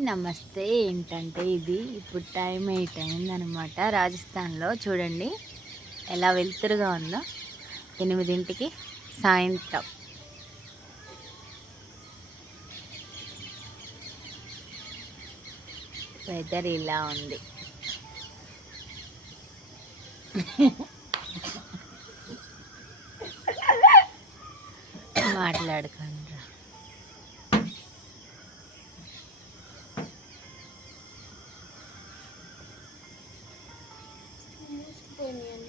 నమస్తే. ఏంటంటే ఇది ఇప్పుడు టైం ఎయిట్ అయిందనమాట రాజస్థాన్లో. చూడండి ఎలా వెలుతురుగా ఉందో. ఎనిమిదింటికి సాయంత్రం. వెదర్ ఇలా ఉంది. మాట్లాడకండి Mm-hmm.